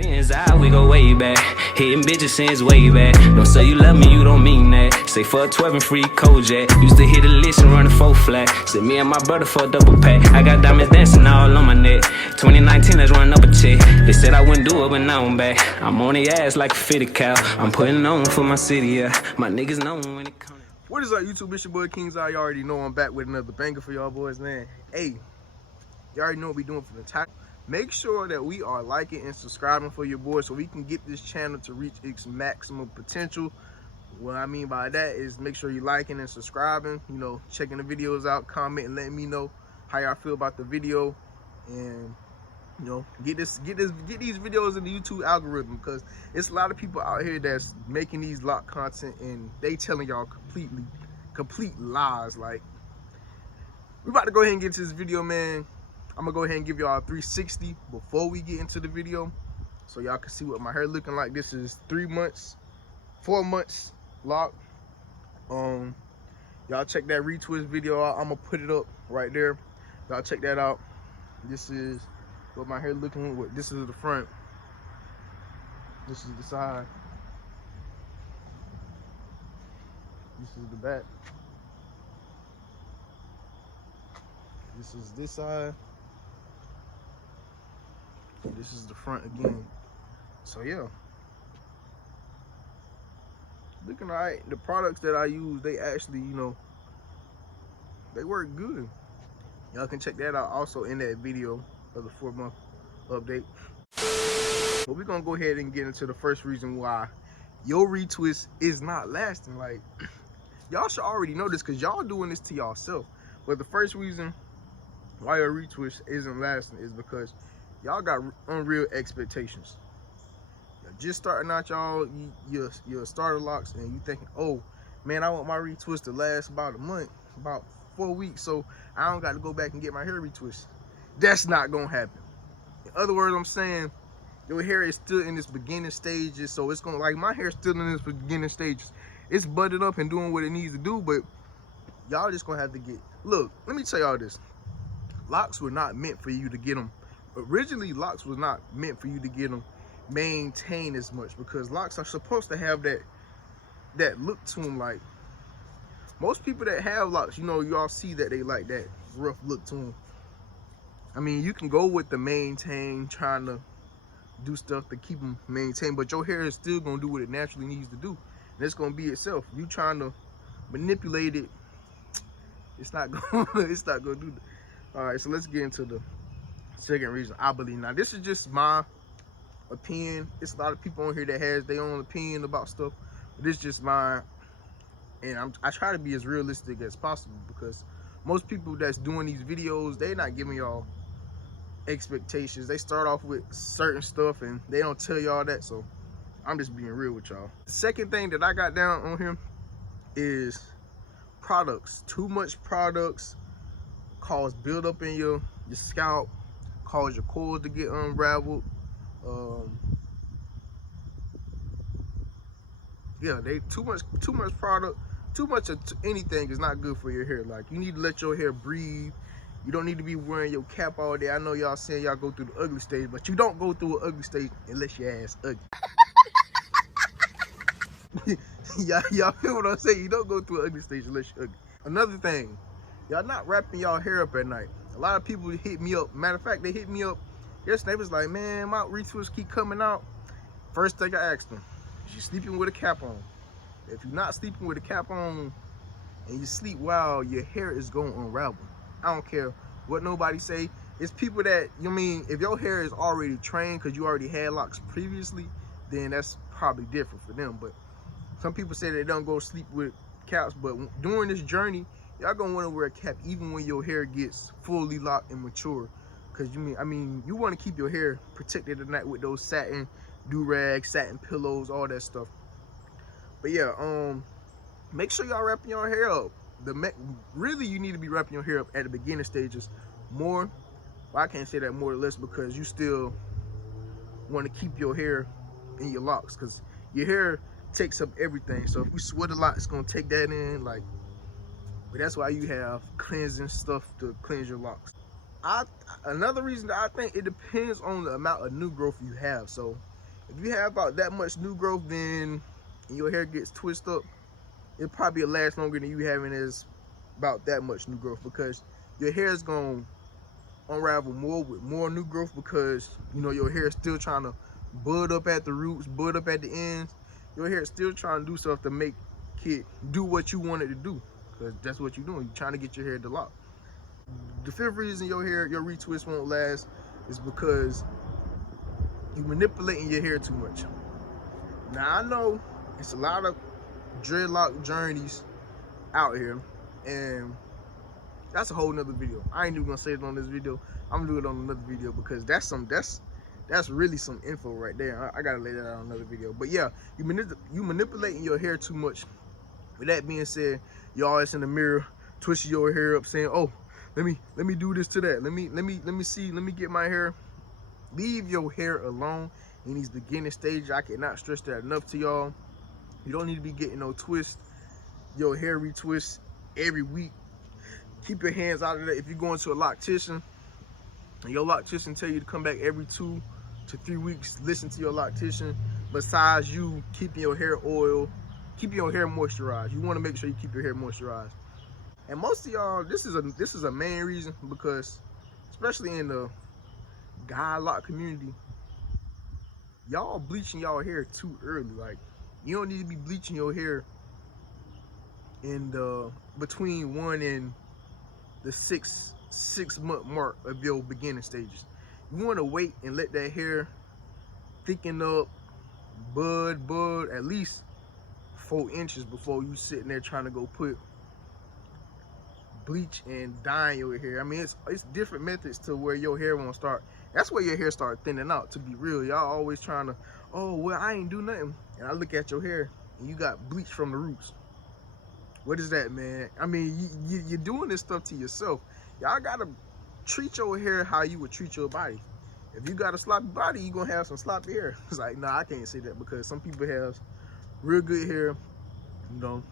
Men's eye, we go way back. Hitting bitches since way back. Don't say you love me, you don't mean that. Say fuck 12 and free Kojak. Used to hit a list and run a 4 flat. Said me and my brother for a double pack. I got diamonds dancing all on my neck. 2019, let's run up a check. They said I wouldn't do it, but now I'm back. I'm on the ass like a fitted cow. I'm putting on for my city, yeah. My niggas know when it comes. What is up, YouTube? It's your boy King's Eye. You already know I'm back with another banger for y'all boys, man. Hey, you already know what we doing for the time. Make sure that we are liking and subscribing for your boy so we can get this channel to reach its maximum potential. What I mean by that is make sure you're liking and subscribing, you know, checking the videos out, commenting, letting me know how y'all feel about the video, and you know, get these videos in the YouTube algorithm, because it's a lot of people out here that's making these lock content and they telling y'all complete lies. Like, we about to go ahead and get into this video, man. I'm gonna go ahead and give y'all a 360 before we get into the video, so y'all can see what my hair looking like. This is 4 months lock. Y'all check that retwist video out. I'm gonna put it up right there. Y'all check that out. This is what my hair looking like. This is the front. This is the side. This is the back. This is this side. This is the front again. So yeah, looking all right. The products that I use, they actually, you know, they work good. Y'all can check that out also in that video of the 4-month update. But we're gonna go ahead and get into the first reason why your retwist is not lasting. Like, y'all should already know this because y'all doing this to yourself. But the first reason why your retwist isn't lasting is because y'all got unreal expectations. You're just starting out, y'all. You're starter locks, and you thinking, oh man, I want my retwist to last about a month, about 4 weeks, so I don't got to go back and get my hair retwist. That's not gonna happen. In other words, I'm saying your hair is still in its beginning stages, so it's gonna, like, my hair's still in its beginning stages. It's budded up and doing what it needs to do, but y'all just gonna have to get. Look, let me tell y'all this. Locks were not meant for you to get them. Originally, locks was not meant for you to get them maintained as much, because locks are supposed to have that look to them. Like, most people that have locks, you know, y'all see that they like that rough look to them. I mean, you can go with the maintain, trying to do stuff to keep them maintained, but your hair is still gonna do what it naturally needs to do, and it's gonna be itself. You trying to manipulate it, it's not gonna do that. All right, so let's get into the second reason I believe. Now, this is just my opinion. It's a lot of people on here that has their own opinion about stuff, but it's just mine, and I try to be as realistic as possible, because most people that's doing these videos, they're not giving y'all expectations. They start off with certain stuff and they don't tell y'all that, so I'm just being real with y'all. The second thing that I got down on here is products. Too much products cause buildup in your scalp, cause your coils to get unraveled. Yeah, they too much product, too much of anything is not good for your hair. Like, you need to let your hair breathe. You don't need to be wearing your cap all day. I know y'all saying y'all go through the ugly stage, but you don't go through an ugly stage unless your ass ugly. Y'all feel what I'm saying? You don't go through an ugly stage unless you're ugly. Another thing, y'all not wrapping y'all hair up at night. A lot of people hit me up. Matter of fact, they hit me up yesterday. They was like, man, my retwists keep coming out. First thing I asked them, is you sleeping with a cap on? If you're not sleeping with a cap on and you sleep while your hair is going to unravel, I don't care what nobody say. It's people that, you mean, if your hair is already trained because you already had locks previously, then that's probably different for them. But some people say they don't go sleep with caps, but during this journey, y'all gonna want to wear a cap even when your hair gets fully locked and mature, because you want to keep your hair protected at night with those satin do-rags, satin pillows, all that stuff. But yeah, make sure y'all wrapping your hair up. Really, you need to be wrapping your hair up at the beginning stages more. Well, I can't say that more or less, because you still want to keep your hair in your locks, because your hair takes up everything. So if you sweat a lot, it's gonna take that in. Like, but that's why you have cleansing stuff to cleanse your locks. Another reason that I think it depends on the amount of new growth you have. So if you have about that much new growth, then your hair gets twisted up, it probably will last longer than you having is about that much new growth, because your hair is going to unravel more with more new growth, because you know your hair is still trying to bud up at the roots, bud up at the ends. Your hair is still trying to do stuff to make it do what you want it to do, because that's what you're doing. You're trying to get your hair to lock. The fifth reason your retwist won't last is because you manipulating your hair too much. Now I know it's a lot of dreadlock journeys out here, and that's a whole nother video. I ain't even gonna say it on this video. I'm gonna do it on another video, because that's really some info right there. I gotta lay that out on another video. But yeah, you manipulating your hair too much. With that being said, you always in the mirror twisting your hair up, saying, "Oh, let me do this to that. Let me see. Let me get my hair." Leave your hair alone in these beginning stages. I cannot stress that enough to y'all. You don't need to be getting no twist, your hair retwist every week. Keep your hands out of that. If you're going to a loctician and your loctician tell you to come back every 2 to 3 weeks, listen to your loctician. Besides you keeping your hair oil, keeping your hair moisturized. You want to make sure you keep your hair moisturized. And most of y'all, this is a main reason, because especially in the guy lock community, y'all bleaching y'all hair too early. Like, you don't need to be bleaching your hair in the between 1 and the 6 month mark of your beginning stages. You want to wait and let that hair thicken up, bud at least 4 inches before you sitting there trying to go put bleach and dyeing your hair. I mean, it's different methods to where your hair won't start. That's where your hair start thinning out, to be real. Y'all always trying to, "Oh, well, I ain't do nothing." And I look at your hair and you got bleach from the roots. What is that, man? I mean, you're doing this stuff to yourself. Y'all gotta treat your hair how you would treat your body. If you got a sloppy body, you're gonna have some sloppy hair. It's like, nah, I can't say that, because some people have real good hair. You know,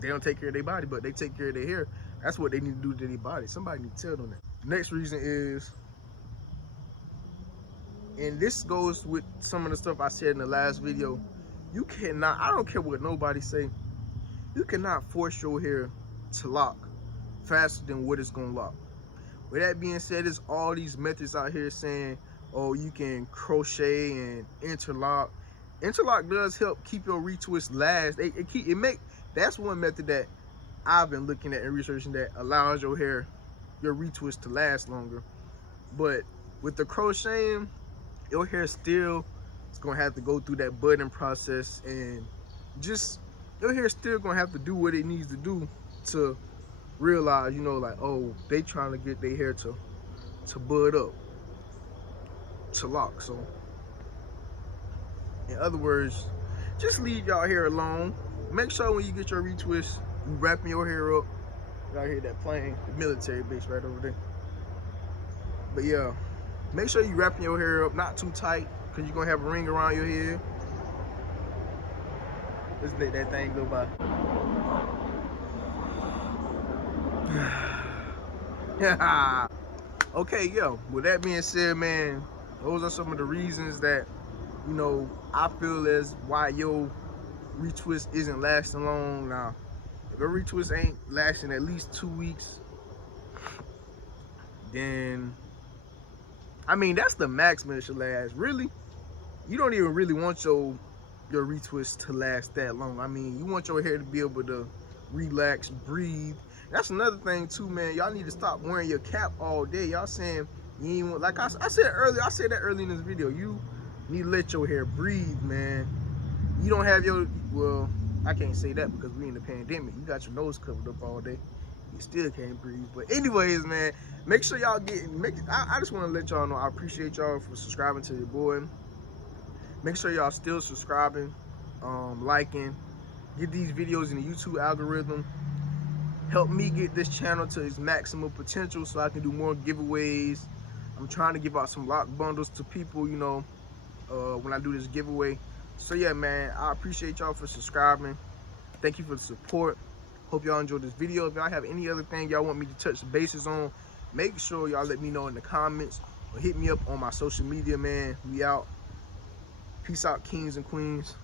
they don't take care of their body, but they take care of their hair. That's what they need to do to their body. Somebody need to tell them that. Next reason is, and this goes with some of the stuff I said in the last video, you cannot, I don't care what nobody say, you cannot force your hair to lock faster than what it's gonna lock. With that being said, there's all these methods out here saying, "Oh, you can crochet and interlock." Interlock does help keep your retwist last. That's one method that I've been looking at and researching that allows your retwist to last longer. But with the crocheting, your hair still is gonna have to go through that budding process, and just your hair still gonna have to do what it needs to do to realize, you know, like, oh, they trying to get their hair to bud up, to lock. So in other words, just leave y'all hair alone. Make sure when you get your retwist, you wrapping your hair up. Y'all hear that plane, the military base right over there. But yeah, make sure you wrapping your hair up, not too tight, because you're gonna have a ring around your head. Let's let that thing go by. Okay, yo, with that being said, man, those are some of the reasons that, you know, I feel as why your retwist isn't lasting long. Now, if a retwist ain't lasting at least 2 weeks, then, I mean, that's the maximum it should last. Really, you don't even really want your retwist to last that long. I mean, you want your hair to be able to relax, breathe. That's another thing too, man. Y'all need to stop wearing your cap all day. Y'all saying you ain't want, like I said earlier, I said that early in this video, you need to let your hair breathe, man. You don't have your, well, I can't say that because we in the pandemic. You got your nose covered up all day, you still can't breathe. But anyways, man, make sure y'all I just want to let y'all know I appreciate y'all for subscribing to your boy. Make sure y'all still subscribing, liking, get these videos in the YouTube algorithm. Help me get this channel to its maximum potential so I can do more giveaways. I'm trying to give out some lock bundles to people, you know, when I do this giveaway. So yeah, man, I appreciate y'all for subscribing. Thank you for the support. Hope y'all enjoyed this video. If y'all have any other thing y'all want me to touch the bases on, Make sure y'all let me know in the comments or hit me up on my social media, man. We out. Peace out, kings and queens.